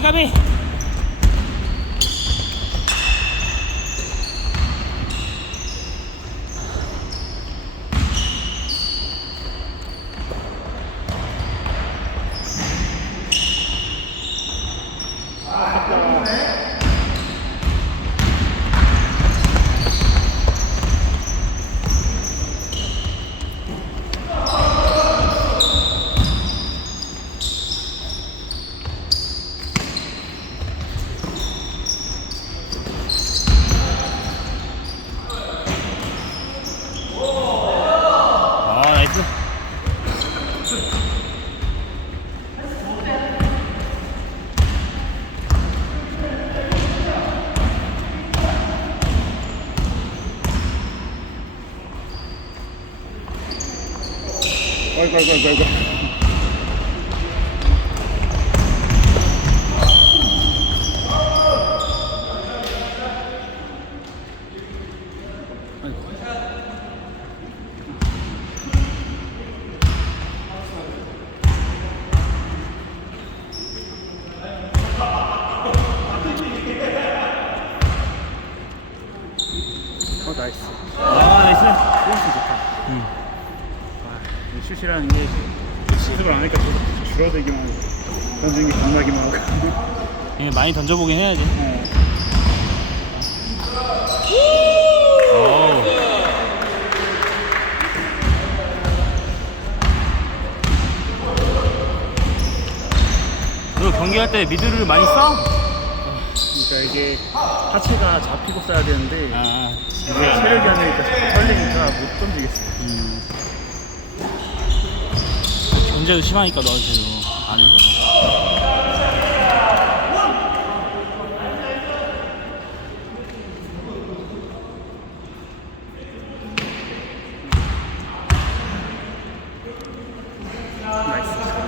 까비 까비 아 나이스 아이고 아이고 아이고 아이고 어 나이스 아 나이스 포인트 좋다 응. 아, 이 슛이라는 게 연습을 안 하니까 계속 줄어들기만 하고 던지는 게 겁나기만 하고 예, 많이 던져보긴 해야지 어. 어우. 너 경기할 때 미드를 많이 써? 그러니까 이게 하체가 잡히고 써야 되는데 아, 이게 체력이 안 되니까 자꾸 털리니까 못 던지겠어 음. 경제도 심하니까 너한테도 안에서. 나이스 나이스.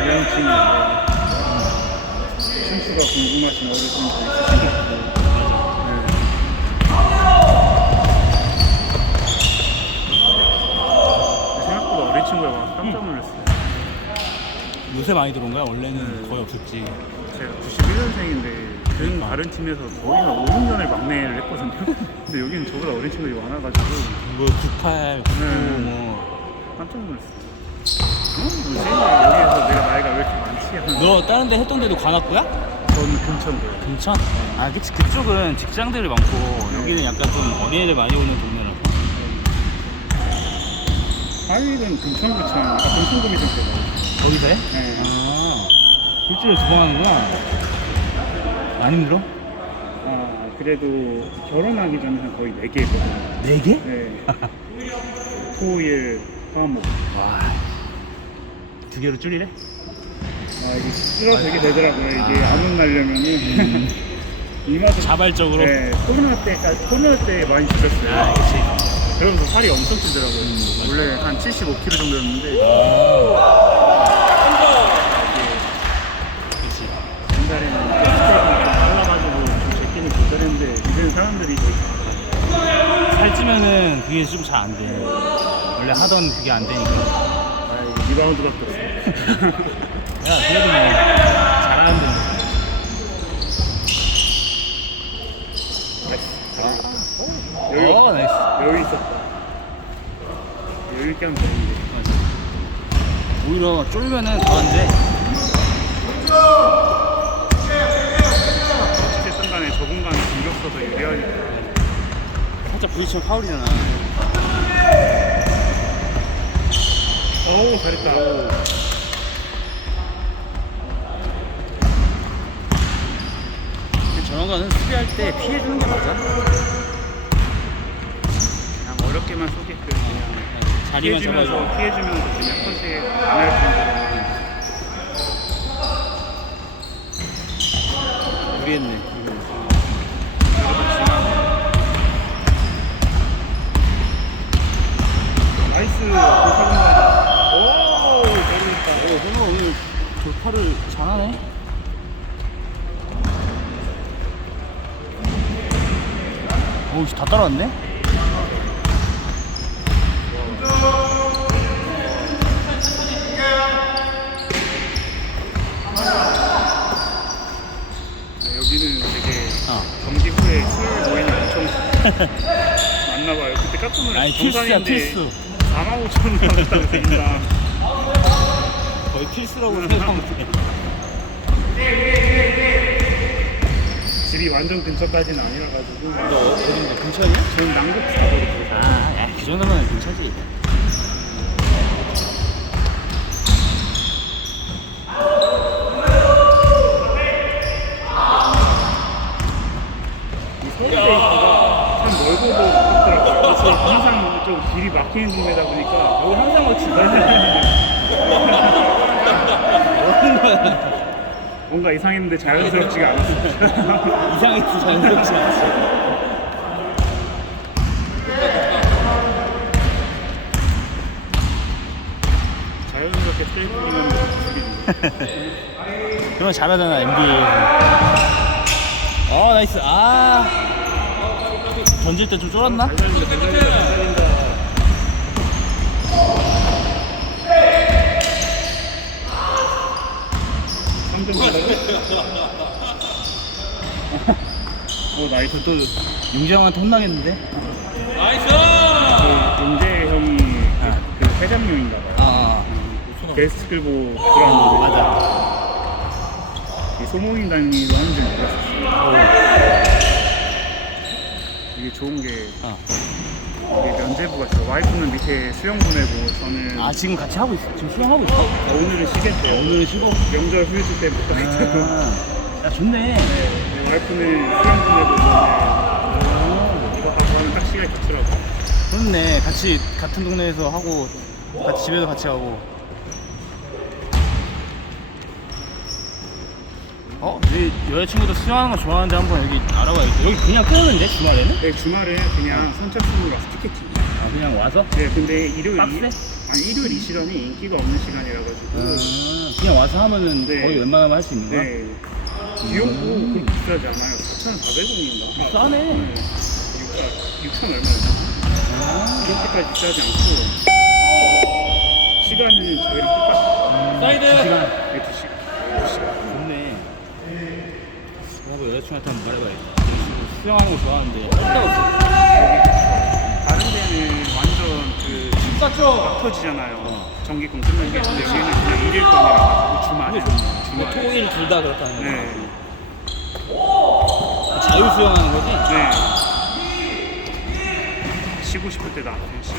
어려운 팀인데 춤추가 궁금하신 어르신들 있으신 것 같고 네. 생각보다 어린 친구가 와서 깜짝 놀랐어요 요새 많이 들어온 거야? 원래는 네. 거의 없었지. 제가 91년생인데 그 다른 팀에서 거의 한 5, 6년을 막내를 했거든요 근데 여기는 저보다 어린 친구들이 많아가지고 뭐 98, 99, 네. 뭐. 깜짝 놀랐어요 어? 뭐지? 여기에서 내가 나이가 왜 이렇게 많지? 하면서 너 다른 데 했던 데도 관악구야? 저는 근처인데요 금천? 아, 그치. 그쪽은 직장들이 많고, 여기는 약간 좀 어린애들 많이 오는 동네라서. 하위는 금천구청, 아까 금천구미 좀 때가 거기서 해? 네. 아, 일주일에 두 번 하는구나. 안 힘들어? 아 그래도 결혼하기 전에 는 거의 4개 했거든요 네 개? 네 토일 화목 와. 두 개로 줄이래? 아 이게 줄어들게 되더라고요 이게 안 혼나려면은 이마도 자발적으로? 네 코로나 때까지 코로나 때 많이 줄였어요 아, 그치. 그러면서 살이 엄청 찌더라고요 원래 한 75kg 정도였는데 아. 그치. 옛날에는 빨라가지고 좀 제끼는 도전했는데 이제는 사람들이 살찌면은 그게 좀 잘 안 돼. 원래 하던 그게 안 되니까. 아 이거 리바운드밖에 없어 야, 그래도 뭐, 잘하는데. 여유, 어, 나이스. 여유 있었다 여유 있게 하면 되는데 오히려 쫄면은 더안 돼. 어쨌든 간에 저 공간이 공격서서 유리하니까 살짝 부딪히면 파울이잖아. 오 잘했다 근데 저런 거는 수비할 때 피해주는 게 맞아? 그냥 어렵게만 쏘게끔 그냥 자리만 잡아줘. 피해주면서 피해주면서 그냥 컨택 안할 정도로 무리했네. 어, 오우 다 따라왔네? 맞나봐요. 어. 그때 깜짝 아니, 놀랐어요. 필수. 4만 5천 원 나왔다고 생각. 거의 필수라고 생각하면 돼. 집이 완전 근처까지는 아니라가지고 너 어딘데 근처냐? 저는 남극 사 거리 아, 야, 그 정도면 괜찮지. 이 서울베이스가 참 멀고도 가깝더라고요. 그래서 항상 좀 길이 막히는 동네다 보니까 여기 항상 같이 뭔가 이상했는데 자연스럽지가 않았어요. 이상해서 자연스럽지 않지. 자연스럽게 테이블링하는 모습이 그러면 잘하잖아, NBA. 어, 나이스. 아. 던질 때 좀 쫄았나? 달달린다 달달린다 달달린다 삼점 달달려? 오 나이스 또 용재 형한테 혼나겠는데? 그 용재 형이 그, 그 회장님인가 봐요 아, 게스트 끌고 아. 들어왔는데 맞아. 이 소모임 단위로 하는 줄 몰랐었어요 이게 좋은 게 어. 이게 면제부가 있어요 와이프는 밑에 수영 보내고 저는 아, 지금 같이 하고 있어. 지금 수영하고 있어. 아, 오늘은 쉬겠대요 오늘은 쉬고. 명절 휴일줄 때부터 있고 아, 야, 좋네. 네, 와이프는 수영 보내고 저는 이거 하고 하면 딱 시간이 좋더라고 좋네. 같이 같은 동네에서 하고, 같이 집에도 같이 하고. 어? 내 여자친구도 수영하는 거 좋아하는데 한번 여기 알아봐야겠다. 여기 그냥 끊는데 주말에는? 네, 주말에 그냥 선착순으로 와서 티켓팅 아 그냥 와서? 네 근데 일요일 빡세? 이, 아니 일요일 이 시간이 인기가 없는 시간이라 가지고 아, 그냥 와서 하면은 네. 거의 웬만하면 할 수 있는 거야? 네 비용도 그렇게 비싸지 않아요 4,400원인가 싸네. 6, 6천 얼마였나 그렇게까지 비싸지 않고 시간은 저희랑 똑같아요 사이드! 시간. 네, 2시간 2시간 좋네. 그거 여자 친구한테 한번 말해봐야겠다. 수영하는 거 좋아하는데 한다고. 다른 데는 완전 그? 막 터지잖아요 어. 전기권 끊는 게 근데 여기는 그냥 일일권이라 가지고 주말에 그게 좋네. 주말에 토일 둘 다 그렇다는 거. 네. 자유 수영하는 거지? 네. 쉬고 싶을 때 나한테 쉬고.